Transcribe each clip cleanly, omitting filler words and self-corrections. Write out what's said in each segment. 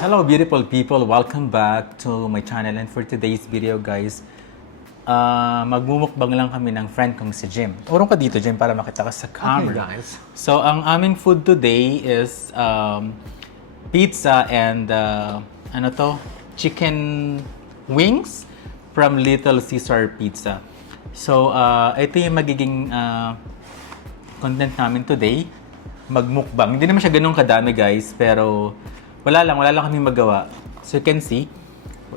Hello beautiful people, welcome back to my channel, and for today's video guys, magmumukbang lang kami ng friend kong si Jim. Urong ka dito Jim para makita ka sa camera. Okay, guys. So ang aming food today is pizza and chicken wings from Little Caesar Pizza. So ito yung magiging content namin today, magmukbang. Hindi naman siya ganun kadami guys, pero wala lang kaming magawa. So you can see,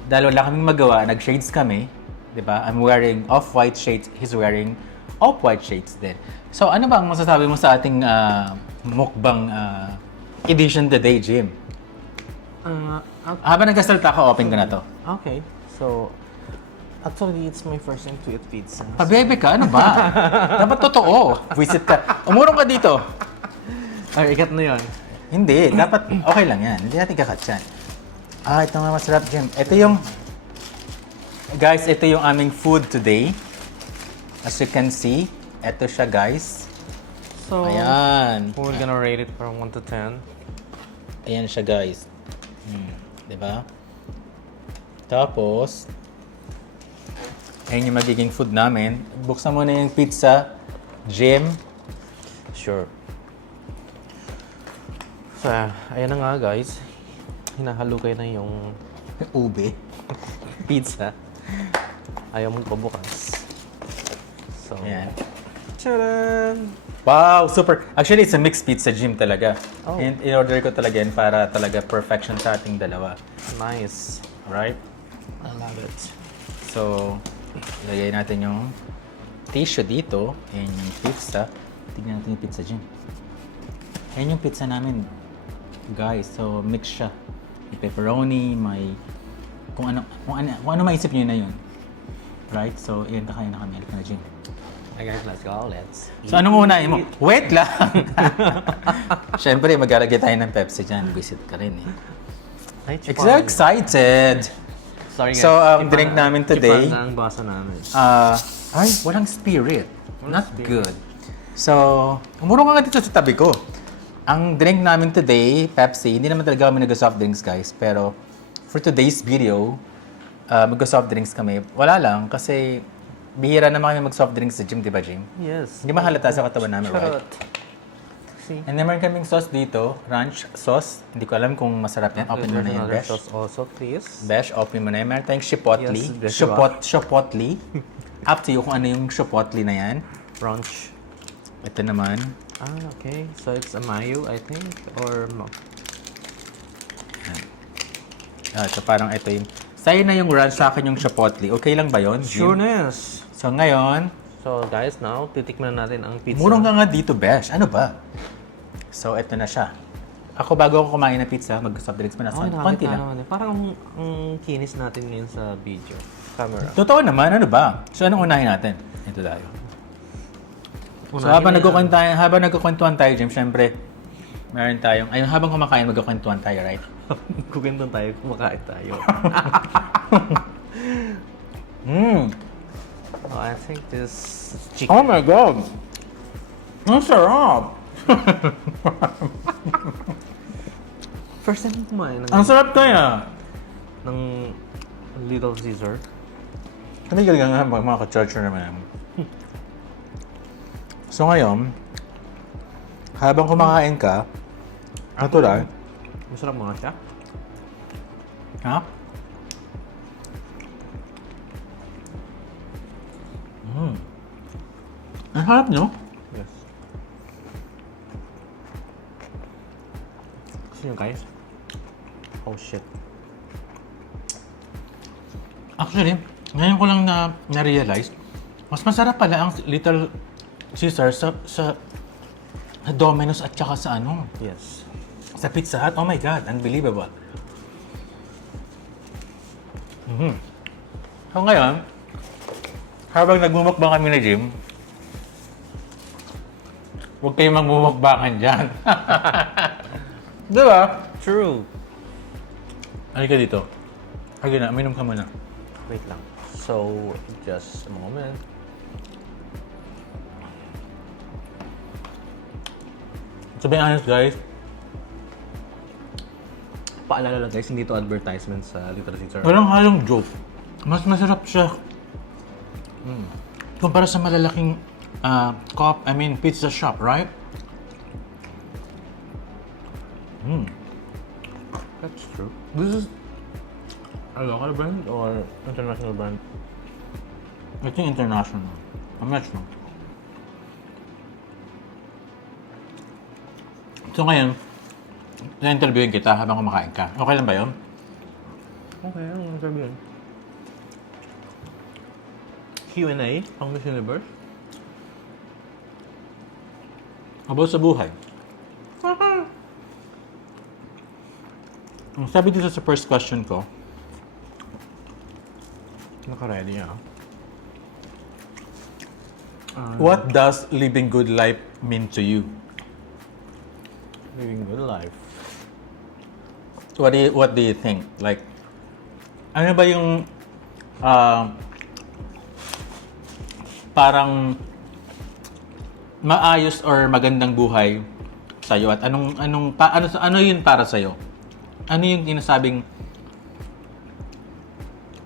dahil wala kaming magawa, nag-shades kami, 'di ba? I'm wearing off-white shades, he's wearing off-white shades din. So ano ba ang masasabi mo sa ating mukbang edition today, Jim? Habang nagsasalita ka, open ko na to. Okay, so actually it's my first time to eat pizza. Pabebe ka, ano ba? Dapat totoo. Visit ka. Umurong ka dito. Ay, ikat na yun. Hindi, dapat okay lang yan. Hindi natin kakat yan. Ito nga masarap, Jim. Ito yung, guys, ito yung aming food today. As you can see, ito siya, guys. So, Ayan. we're gonna rate it from 1 to 10. Ayan siya, guys. Diba? Tapos, ayan yung magiging food namin. Buksan mo na yung pizza, Jim. Sure. So, ayan na nga guys. Hinahalukay na yung Ube. pizza. Ayaw mong pabukas. So, Ayan. tcharan! Wow, super. Actually, it's a mixed pizza, Jim, talaga. Oh. In-order ko talaga yan para talaga perfection sa ating dalawa. Nice. Alright? I love it. So, ilagay natin yung tissue dito. Ayan yung pizza. Tignan natin yung pizza, Jim. Ayan yung pizza namin, guys. So, mix siya. May pepperoni, may kung ano maisip niyo na yun. Right? So, ayan, kakain na kami. Halika na, Jim. Hey guys, let's go. Let's So, anong unahin mo? Wait lang! Siyempre, maglalagay tayo ng Pepsi dyan. Visit ka rin eh. So excited! Sorry guys. So, drink namin today. Ipan na ang basa namin. Ay, walang spirit. Walang Not spirit. good. So, umurong ka nga dito sa tabi ko. Ang drink namin today, Pepsi, hindi naman talaga kami nag-soft drinks guys. Pero, for today's video, mag-soft drinks kami. Wala lang, kasi bihira naman kami mag-soft drinks sa gym, di ba, Jim? Yes. Hindi mahalata sa katawan namin, right? Charot. See? And then meron kaming sauce dito, ranch sauce. Hindi ko alam kung masarap yan. Open mo There's na yan, another Besh. sauce also, please. Besh, open mo na yan. Meron tayong chipotle. Yes, Besh, Chipotle. Up to you kung ano yung chipotle na yan. Ranch. Ito naman. Okay. So it's a mayo, I think, or So parang ito yung... Sa'yo na yung ranch, sa akin yung chipotle. Okay lang ba yun, Jim? sureness. So ngayon, So guys, now titikman natin ang pizza. murong ka nga dito, Besh. Ano ba? So ito na siya. Ako bago ako kumain ng pizza, mag-soft drinks pa na. Okay, Konti lang. naman. Parang ang kinis natin ngayon sa video. Camera. Totoo naman, ano ba? So anong unahin natin? Ito tayo. So habang nagkukwentuhan tayo, Jim, syempre, meron tayong, ayun, habang kumakain, magkukwentuhan tayo, right? Kukwento tayo, kumakain tayo. Oh, I think this chicken. Oh my God! Ang sarap! First time kumain Ang sarap kaya! ng Little Caesar. Kanigil ka nga, mga ka-church naman. So ngayon, habang kumakain ka, natural, Masarap mga siya. ha? Ang harap nyo? Yes. Gusto nyo guys? Oh shit. Actually, ngayon ko lang na-realize, mas masarap pala ang Little Caesar sa Domino's at saka sa Yes. sa Pizza Hut. Oh my God, unbelievable. So ngayon, habang nagmumukbang kami na Jim, huwag kayong magmumukbangan dyan. Di ba? True. Halika dito. Halika na, uminom ka muna. Wait lang. So, just a moment. To be honest guys, paalala lang guys, hindi to advertisement sa Little Caesar. Walang halong joke. Mas masarap siya. Kumpara sa malalaking pizza shop, right? That's true. This is a local brand or international brand? I think international. I'm not sure. So ngayon, na-interviewin kita habang kumakain ka. Okay lang ba yun? Okay, ano sabihin? Q&A pang Miss Universe? About sa buhay. Ang sabi dito sa first question ko, Naka-ready ah. what does living good life mean to you? Living good life. What do you think? Like, ano ba yung parang maayos or magandang buhay sa iyo at ano yun para sa iyo? Ano yung tinasabing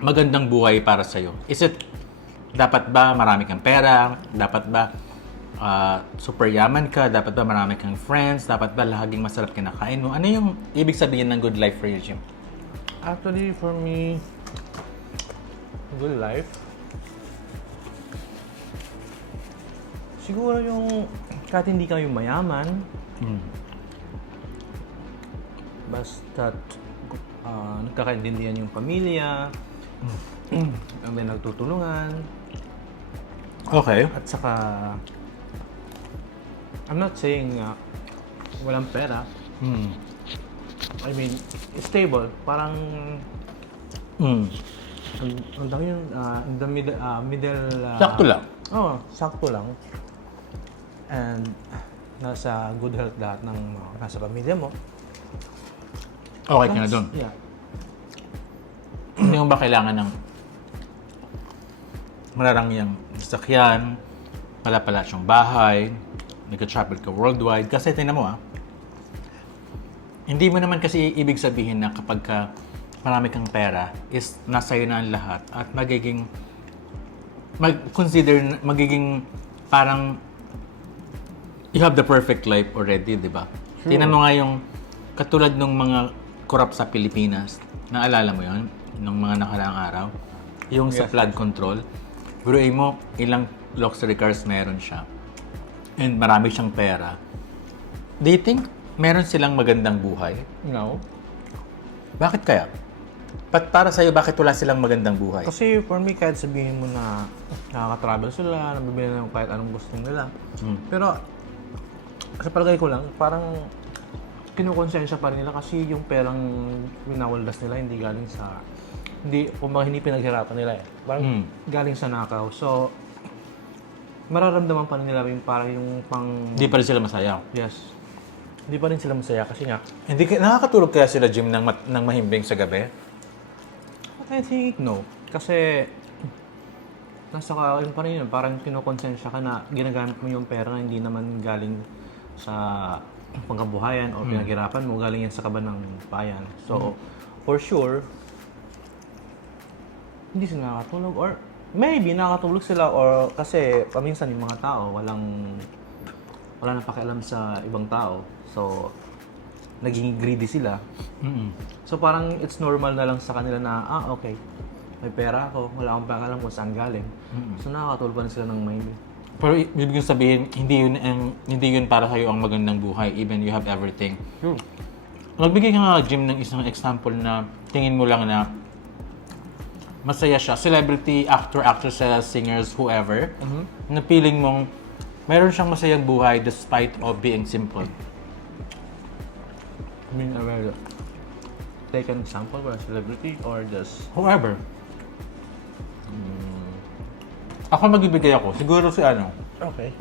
magandang buhay para sa iyo? Is it dapat ba marami kang pera? Dapat ba super yaman ka? Dapat ba marami kang friends? Dapat ba laging masarap kinakain mo? Ano yung ibig sabihin ng good life for you, Jim? Actually, for me, good life, siguro yung kahit hindi kayo mayaman, basta't nagkakaintindihan yung pamilya, ang may nagtutulungan, Okay. at saka, I'm not saying walang pera, I mean, stable, parang, ang dami yun, in the middle, Sakto lang. Oo, sakto lang. And nasa good health lahat ng nasa pamilya mo. Okay ka na doon. Yeah. Hindi mo ba kailangan ng mararangyang sasakyan, pala siyang bahay, nag-travel ka worldwide? Kasi tingnan mo hindi mo naman kasi ibig sabihin na kapag ka marami kang pera is nasa iyo na ang lahat at magiging parang you have the perfect life already, di ba? Sure. Tingnan mo nga yung katulad ng mga korap sa Pilipinas. Naalala mo yun? Nung mga nakaraang araw? Yung sa Yes. flood control. Buruin mo, ilang luxury cars meron siya. And marami siyang pera. Do you think meron silang magandang buhay? No. Bakit kaya? Para sa'yo, bakit wala silang magandang buhay? Kasi for me, kahit sabihin mo na nakaka-travel sila, nabibili ng kahit anong gusto nila. Pero, sa palagay ko lang, parang kinukonsensya pa rin nila kasi yung perang winawaldas nila hindi galing sa hindi pinaghirapan nila eh. Parang galing sa nakaw. So, mararamdaman pa rin nila yung parang yung pang... Hindi pa rin sila masaya. Yes. Hindi pa rin sila masaya kasi nga, Nakakatulog kaya sila, Jim, ng mahimbing sa gabi? I think no. Kasi, nasa yun pa rin yun, parang kinukonsensya ka na ginagamit mo yung pera na hindi naman galing sa pangkabuhayan o pinaghirapan mo, galing yan sa kaban ng bayan. So, for sure, hindi sila nakatulog or maybe nakatulog sila or kasi paminsan yung mga tao wala na pakialam sa ibang tao. So, naging greedy sila. So, parang it's normal na lang sa kanila na, okay, may pera ako, wala akong pakialam kung saan galing. So, nakakatulog pa rin sila ng maybe. Pero ibig sabihin, hindi yun para sa'yo ang magandang buhay, even you have everything. True. Magbigay ka nga, Jim, ng isang example na tingin mo lang na masaya siya. Celebrity, actor, actresses, singers, whoever. Na feeling mong meron siyang masayang buhay despite of being simple. I mean, I will take an example for a celebrity or just... Whoever. Ako magbibigay ako. Siguro si ano. Okay.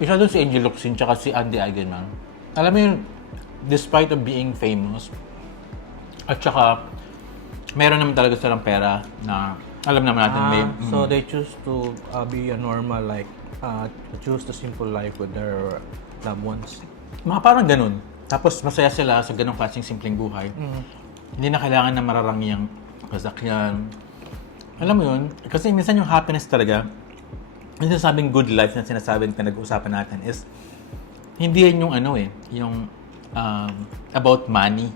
Isa doon si Angel Locsin tsaka si Andy Eigenman. Alam mo yun, despite of being famous, at tsaka meron naman talaga silang pera na alam naman natin may... So they choose to be a normal, like, choose the simple life with their loved ones. Mga parang ganun. Tapos masaya sila sa ganong klaseng simpleng buhay. Hindi na kailangan na mararangyang kasakyan. Alam mo yun, kasi minsan yung happiness talaga, yung sinasabing good life na sinasabing pinag-uusapan natin is, hindi yan yung ano yung about money.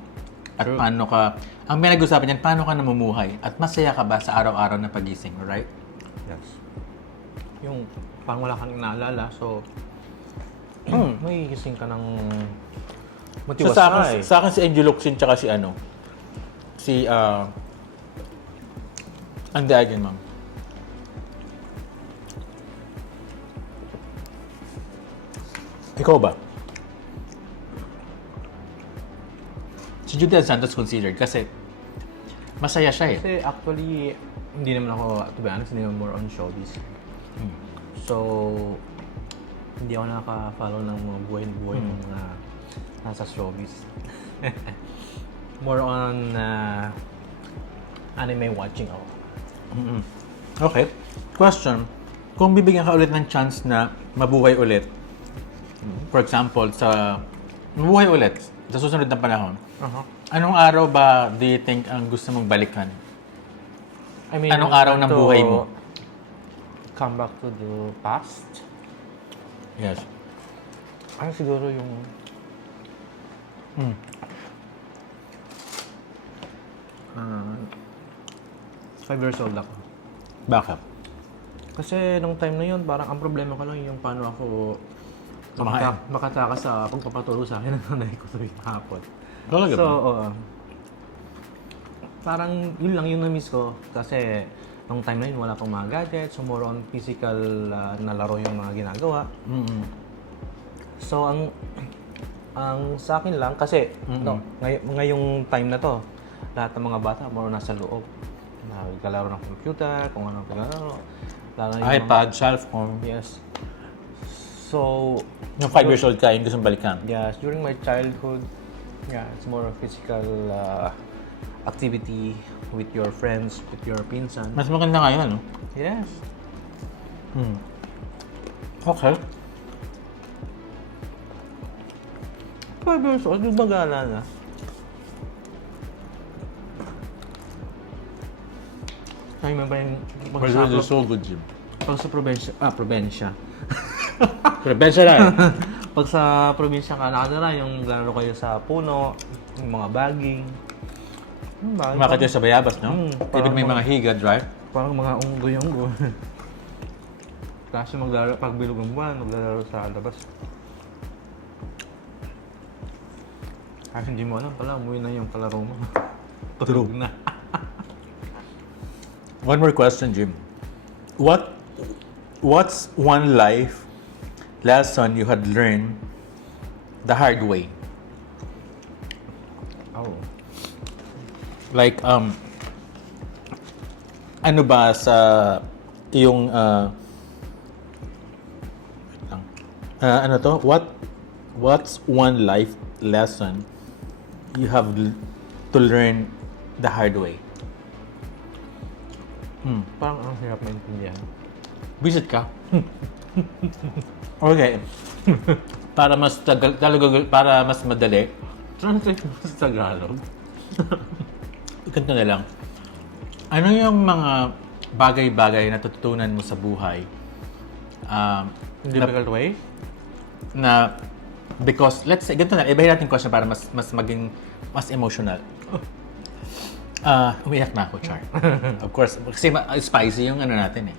At paano ka, ang pinag-uusapan yan, paano ka namumuhay. At masaya ka ba sa araw-araw na pagising, right? Yes. Yung parang wala kang naalala, so may gising ka ng So motivasyon. sa akin si Angel Locsin tsaka si Andy Eigenman. Ikaw ba? Si Judy Santos considered kasi masaya siya eh. Kasi actually, hindi naman ako, to be honest, hindi naman more on showbiz. So, hindi ako nakaka-follow ng mga buhay-buhay ng mga nasa showbiz. More on anime watching ako. Okay. Question. Kung bibigyan ka ulit ng chance na mabuhay ulit, for example, mabuhay ulit sa susunod na panahon, anong araw ba do you think ang gusto mong balikan? I mean, Anong araw ng to buhay mo? Come back to the past. Yes. Ano siguro yung... 5 years old ako. Bakit? Kasi nung time na yun, parang ang problema ko lang yung paano ako Kumain. makatakas sa pagpapaturo sa akin ng nanay ko tuwing hapon. Talaga So, ba? oo. Parang yun lang yung na-miss ko. Kasi nung time na yun, wala pang mga gadgets. So, more on physical na laro yung mga ginagawa. So, ang sa akin lang, kasi ngayong time na to, lahat ng mga bata, more on nasa loob. Nagkalaro ng computer, kung ano ang paglalaro. Lalo na yung iPad, cellphone. Yes. So, Yung 5 years old ka, yung gusto mong balikan. yes, during my childhood, yeah, it's more of physical activity with your friends, with your pinsan. Mas maganda ngayon, no? Yes. Okay. 5 years old, di ba gala na? I remember yung so good, Jim. pag sa probinsya. Prebensya lang. Pag sa probinsya ka nakatira, yung laro kayo sa puno, yung mga bagging. Yung bagging. Kumakatyo sa bayabas, no? parang Even may mga higad, right? Parang mga unggoy-unggoy. Kasi maglalaro, pag bilog ng buwan, maglalaro sa labas. Kasi hindi mo alam pala, umuwi na yung kalaro mo. Tulog na. One more question, Jim. What's one life lesson you had learned the hard way? Oh. Like, ano ba sa iyong, wait lang. Ano to? What's one life lesson you have to learn the hard way? Parang ang hirap maintindihan. Visit ka? Okay. Para mas para mas madali, Translate mo sa Tagalog. ganito na lang. Ano yung mga bagay-bagay na natutunan mo sa buhay? Difficult way? Na because let's say ganito na, ibahin natin question para mas maging mas emotional. Umiyak na ako, Char. Of course, kasi spicy yung ano natin eh.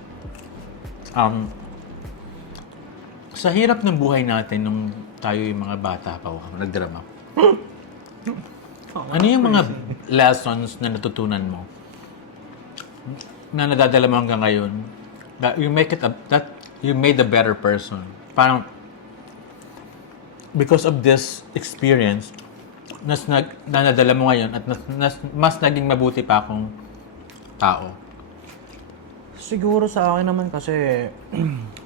Sa hirap ng buhay natin nung tayo yung mga bata pa, nagdrama. Ano yung mga lessons na natutunan mo na nadadala mo hanggang ngayon that you made a better person? Parang because of this experience, nadala mo ngayon at mas naging mabuti pa akong tao. Siguro sa akin naman kasi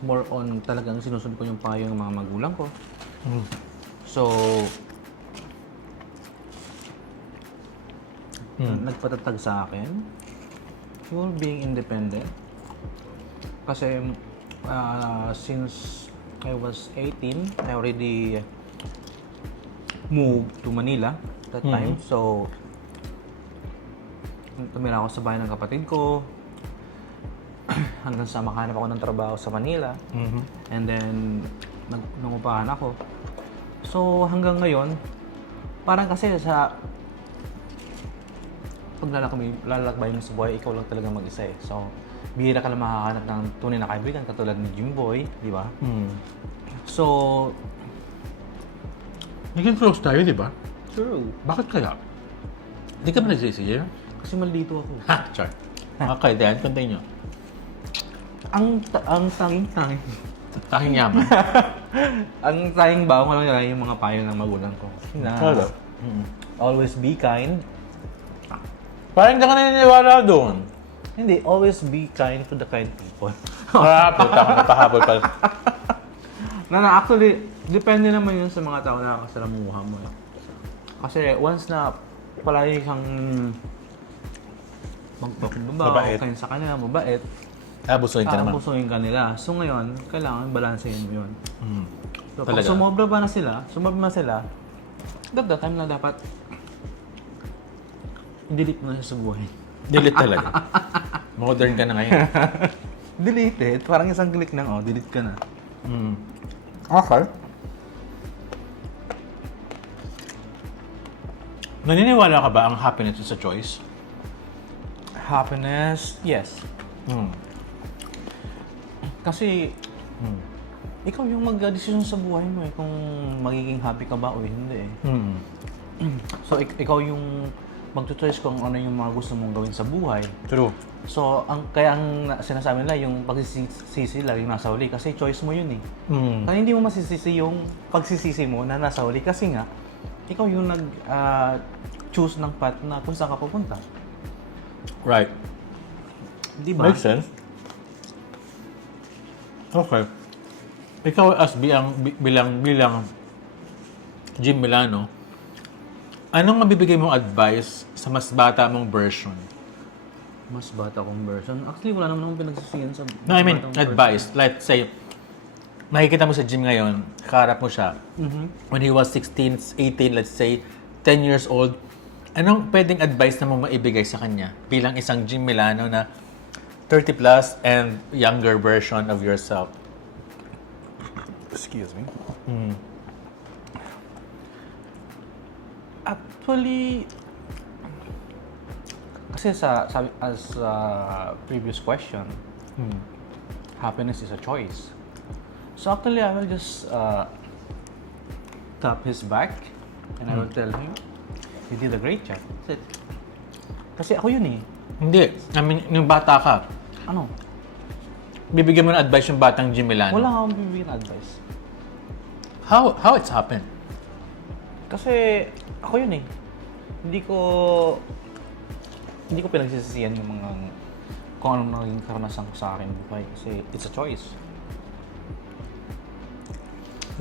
more on talagang sinusunod ko yung payo ng mga magulang ko. So, nagpatatag sa akin. Siguro being independent. Kasi since I was 18, I already moved to Manila that time. So, tumira ako sa bahay ng kapatid ko hanggang sa makahanap ako ng trabaho sa Manila. And then, nangupahan ako. So, hanggang ngayon, parang kasi sa lalakbay mo sa buhay, ikaw lang talaga mag-isa eh. So, bihira ka lang makahanap ng tunay na kaibigan katulad ni Jimboy, di ba? So, Naging close tayo, di ba? true. Bakit kaya? Hindi ka ba nagsisi? Kasi maldito ako. Ha, char. Okay, then, continue. Ang tanging Tanging yaman. ang tanging baon ko lang nila yung mga payo ng magulang ko. Na Hello. always be kind. Parang hindi ka naniniwala doon. Hindi, always be kind to the kind people. Puta ko, napahabol pala. Actually, depende naman yun sa mga tao na nakasalamuha mo. Kasi once na palagi kang magpakumbaba, Mabait. kayo sa kanila, mabait, Abusuin ka naman. aabusuhin ka nila. So ngayon, kailangan balansehin mo yun. So, pag Talaga? sumobra na sila, that time na dapat delete mo na siya sa buhay. Delete talaga. Modern ka na ngayon. Deleted? Parang isang click lang, delete ka na. Okay. Naniniwala ka ba ang happiness is a choice? Happiness, yes. Kasi, ikaw yung mag-decision sa buhay mo kung magiging happy ka ba o hindi eh. So, ikaw yung mag-choice kung ano yung mga gusto mong gawin sa buhay. True. So, kaya ang sinasabi nila, yung pagsisisi lang yung nasa huli. Kasi choice mo yun eh. Kaya hindi mo masisisi yung pagsisisi mo na nasa huli. Kasi nga, ikaw yung nag-choose ng path na kung saan ka pupunta. Right. Di ba? Makes sense. Okay. Ikaw as bilang Jim Milano, anong mabibigay mong advice sa mas bata mong version? Mas bata kong version. Actually, wala naman akong pinagsisiyan sa No, I mean, batang advice. Let's say, nakikita mo sa gym ngayon, kaharap mo siya. When he was 16, 18, let's say, 10 years old, anong pwedeng advice na mo maibigay sa kanya bilang isang Jim Milano na 30 plus and younger version of yourself? Excuse me. Actually, kasi as previous question, happiness is a choice. So actually, I will just tap his back and I will tell him, you did a great job. That's it. Kasi ako yun eh. Hindi. I mean, yung bata ka, Ano? bibigyan mo ng advice yung batang Jim Milano. Wala akong bibigyan advice. How it's happened? Kasi ako yun eh. Hindi ko pinagsisisihan yung mga kung anong naging karanasan ko sa akin buhay. Kasi it's a choice.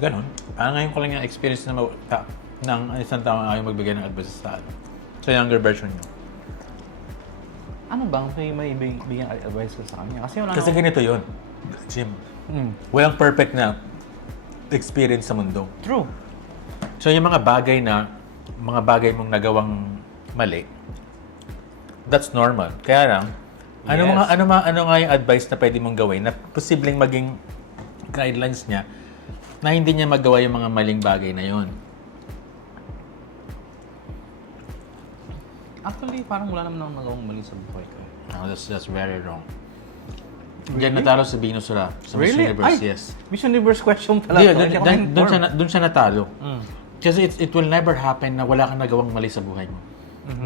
Ganon. Ngayon ko lang yung experience na ng isang taong ayaw magbigay ng advice sa younger version niyo. Ano bang may bigyan advice ko sa kanya? Kasi wala Kasi ganito yun, Jim. Walang perfect na experience sa mundo. True. So yung mga bagay mong nagawang mali, that's normal. Kaya lang, Yes. ano nga yung advice na pwede mong gawin na posibleng maging guidelines niya na hindi niya magawa yung mga maling bagay na yon. Actually, parang wala naman akong nagawang mali sa buhay ko. No, that's very wrong. Diyan natalo sa Venus sa Miss Universe, yes. Miss Universe question pala. Hindi, to. Hindi ako na-inform. doon siya natalo. Kasi it will never happen na wala kang nagawang mali sa buhay mo.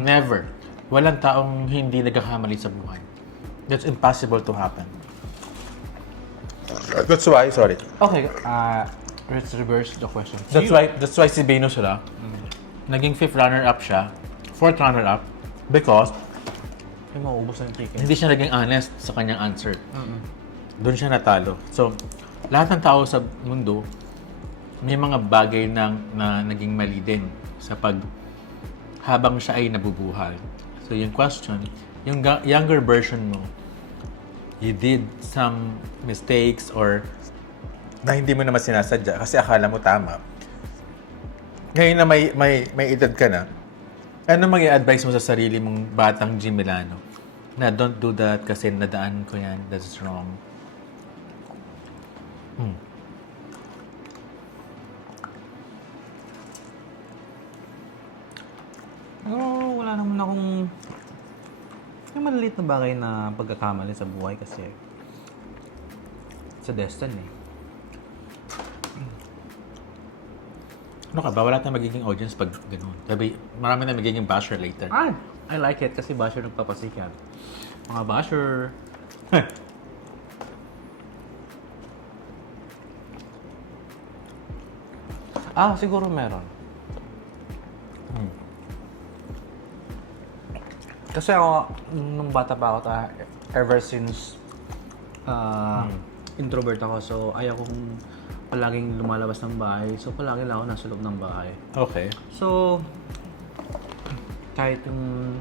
Never. Walang taong hindi nagkakamali sa buhay. That's impossible to happen. That's why, sorry. Okay, let's reverse the question. That's why si Venus naging 5th runner-up siya, 4th runner-up, because Ay, mauubos na yung chicken. hindi siya naging honest sa kanyang answer. Doon siya natalo. So, lahat ng tao sa mundo, may mga bagay na naging mali din sa habang siya ay nabubuhay. So, yung question, yung younger version mo, you did some mistakes or na hindi mo naman sinasadya kasi akala mo tama. Ngayon na may edad ka na, ano mag-i-advise mo sa sarili mong batang Jim Milano? Na don't do that kasi nadaan ko yan, that's wrong. Pero wala naman akong yung maliliit na bagay na pagkakamali sa buhay kasi sa destiny. Ano ka ba? Wala tayong magiging audience pag gano'n. Sabi, marami na magiging basher later. I like it kasi basher nagpapasikat. Mga basher. Siguro meron. Kasi ako, nung bata pa ako, ever since introvert ako, so ayaw kong palaging lumalabas ng bahay. So palagi lang ako nasa loob ng bahay. Okay. So, kahit yung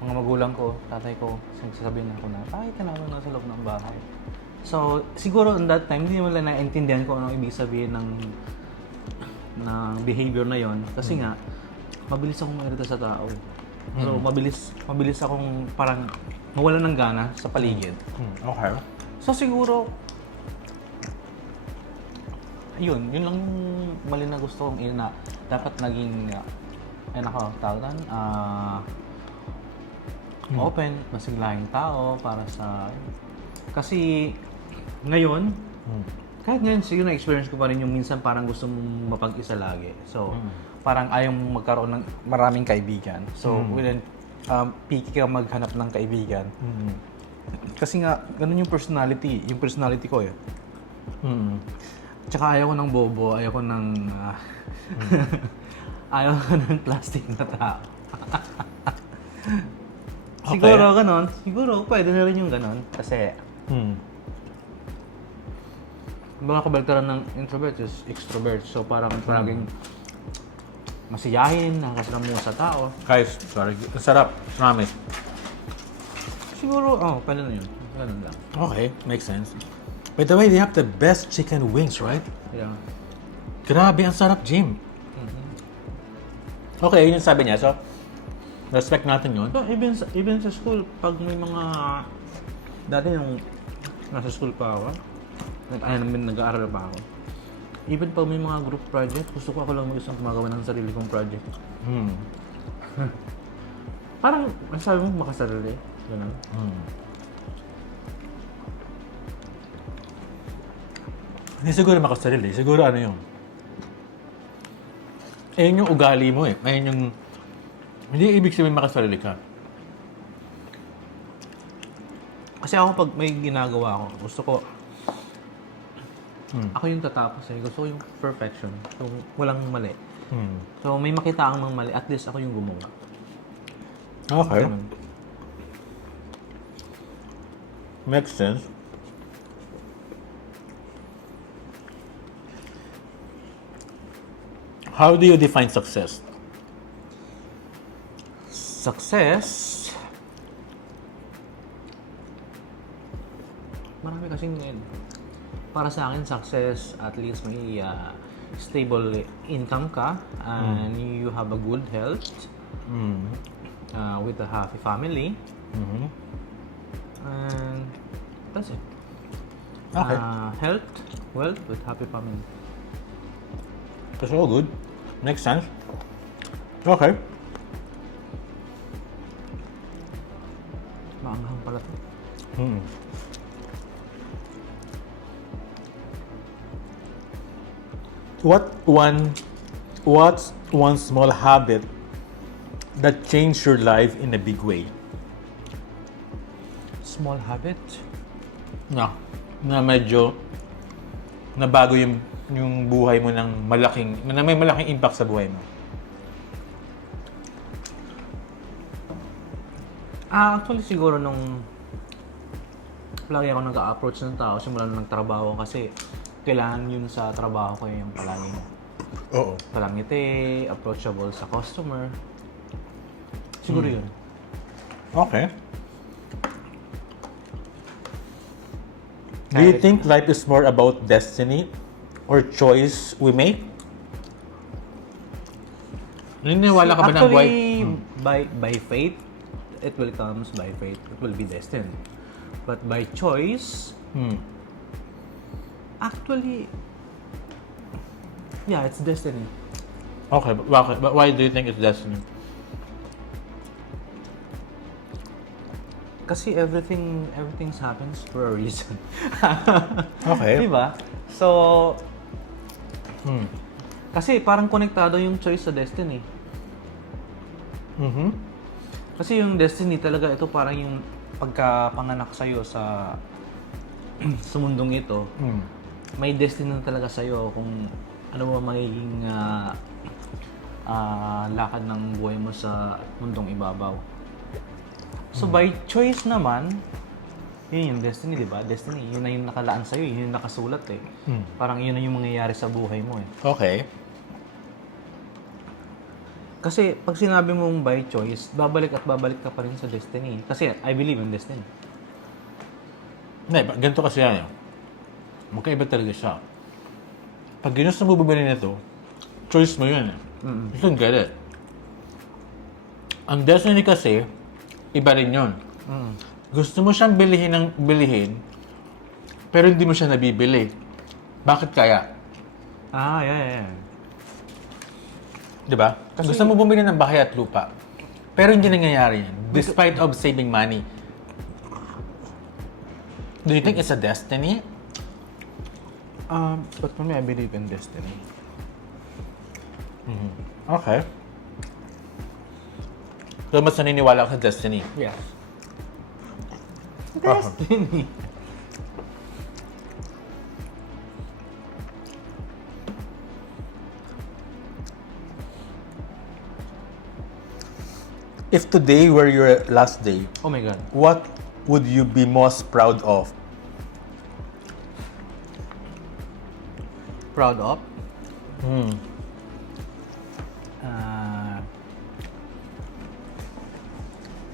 mga magulang ko, tatay ko, sasabihin ako na, bakit ka na ako nasa loob ng bahay? So, siguro on that time, hindi mo lang naintindihan ko anong ibig sabihin ng behavior na yon. Kasi nga, mabilis akong mairita sa tao. So, mabilis akong parang mawalan ng gana sa paligid. Okay. So, siguro, yun lang yung mali na gusto kong na dapat naging open, masiglaing tao para sa kasi ngayon kahit ngayon siguro na-experience ko pa rin yung minsan parang gusto mong mapag-isa lagi. So, parang ayaw mong magkaroon ng maraming kaibigan. So, picky ka maghanap ng kaibigan. Kasi nga, ganun yung personality ko eh. Tsaka ayaw ko ng bobo, ayaw ko ng ayaw ko ng plastic na tao. Siguro ganon, siguro pwede na rin yung ganon kasi mga kabaliktaran ng introvert is extrovert. So parang paraging masiyahin, nakakasalamu sa tao. Guys, sorry. Ang sarap. Promise. Siguro, pwede na yun. Ganun lang. Okay, makes sense. By the way, they have the best chicken wings, right? Yeah. Grabe, ang sarap, Jim. Okay, yun yung sabi niya. So, respect natin yun. So, even sa school, pag may mga... Dati nung nasa school pa ako, nag-aaral pa ako. Even pag may mga group project, gusto ko ako lang mag-isang gumagawa ng sarili kong project. Parang, sabi mo, makasarili. Ganun. Hindi siguro makasarili. Siguro ano yung... Ayun yung ugali mo eh. Ayun yung... Hindi ibig sabihin makasarili ka. Kasi ako pag may ginagawa ako, gusto ko... Ako yung tatapos eh. Gusto ko yung perfection. Yung walang mali. So may makita kang mga mali, at least ako yung gumawa. Okay. Makes sense. How do you define success? Success... Marami kasing para sa akin, success, at least may stable income ka and you have a good health with a happy family. And that's it. Okay. Health, wealth with happy family. That's all good. Makes sense. Okay. Maanghang pala to. What's one small habit that changed your life in a big way? Small habit? Na medyo nabago yung buhay mo na may malaking impact sa buhay mo. Actually siguro nung lagi ako nag-a-approach ng tao simula nung nagtrabaho kasi kailangan yun sa trabaho ko yung palaging palangiti, approachable sa customer. Siguro yun. Okay. Do you think life is more about destiny or choice we make? Naniniwala ka ba ng buhay? Actually, by fate, it will comes by fate. It will be destined. But by choice, actually, yeah, it's destiny. Okay, but why do you think it's destiny? Kasi everything happens for a reason. Okay. Diba? So, kasi parang konektado yung choice sa destiny. Kasi yung destiny talaga, ito parang yung pagkapanganak sa'yo sa sa mundong ito, may destiny na talaga sa'yo kung ano ba magiging lakad ng buhay mo sa mundong ibabaw. So by choice naman, yun yung destiny, di ba? Destiny, yun na yung nakalaan sa'yo, yun yung nakasulat eh. Parang yun na yung mangyayari sa buhay mo eh. Okay. Kasi pag sinabi mong by choice, babalik at babalik ka pa rin sa destiny. Kasi I believe in destiny. Hindi, ganito kasi yan. Magkaiba talaga siya. Pag ginusto mo bumili nito, choice mo yun. You can get it. Ang destiny kasi, iba rin yun. Gusto mo siyang bilihin, pero hindi mo siya nabibili. Bakit kaya? Yeah. Diba? Gusto mo bumili ng bahay at lupa, pero hindi nangyayari yan. Despite of saving money. Do you think it's a destiny? But for me, I believe in destiny. Okay. So, mas naniniwala ka sa destiny. Yes. Destiny. If today were your last day, Oh my God. what would you be most proud of? Proud of?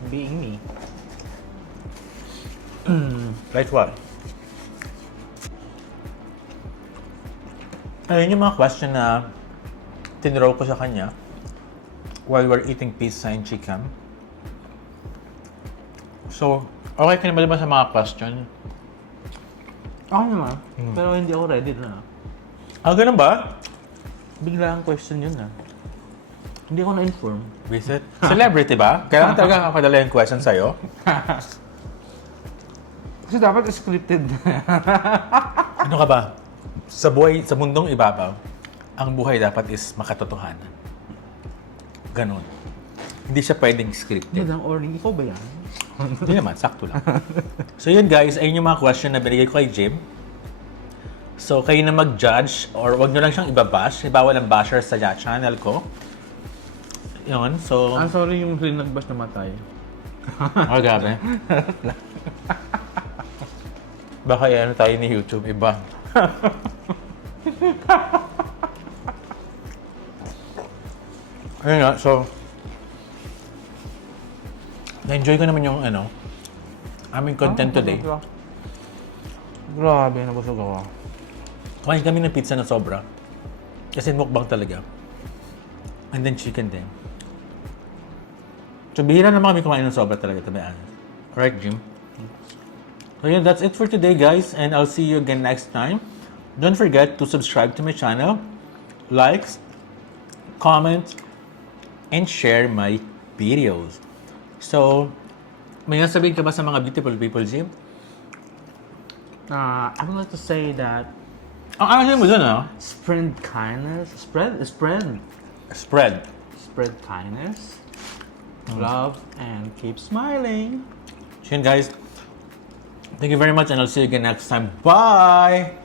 Being me. Like what? Ayun yung mga question na tinraw ko sa kanya while we're eating pizza and chicken. So, okay ka naman ba sa mga question? Ako naman. Pero hindi ako ready na. Ganun ba? Bigla ang question yun ah. Hindi ako na-inform. Visit? Celebrity ba? Kailangan talaga kapadala yung question sa'yo? Kasi dapat scripted. Ano ka ba? Sa buhay, sa mundong ibabaw, ang buhay dapat is makatotohanan. Ganon. Hindi siya pwedeng scripted. Madang Orning, ikaw ba yan? Hindi naman, sakto lang. So yun guys, ayun yung mga question na binigay ko kay Jim. So kayo na mag-judge or wag nyo lang siyang ibabash. Bawal ang basher sa channel ko. Yun, so... Sorry yung nagbas na matay. Oh, grabe. Baka yan tayo ni YouTube, iba. Ayun nga, so... Na-enjoy ko naman yung aming content today. Grabe, nabusog ako. Kumain kami ng pizza na sobra. Kasi mukbang talaga. And then chicken din. So, bihira naman kami kumain ng sobra talaga, to be honest. Alright, Jim? So, yun, that's it for today, guys. And I'll see you again next time. Don't forget to subscribe to my channel, like, comment, and share my videos. So, may nasabihin ka ba sa mga beautiful people, Jim? I would like to say that Ang ano mo dun, spread kindness, spread kindness, love, and keep smiling. So yun, guys. Thank you very much and I'll see you again next time. Bye!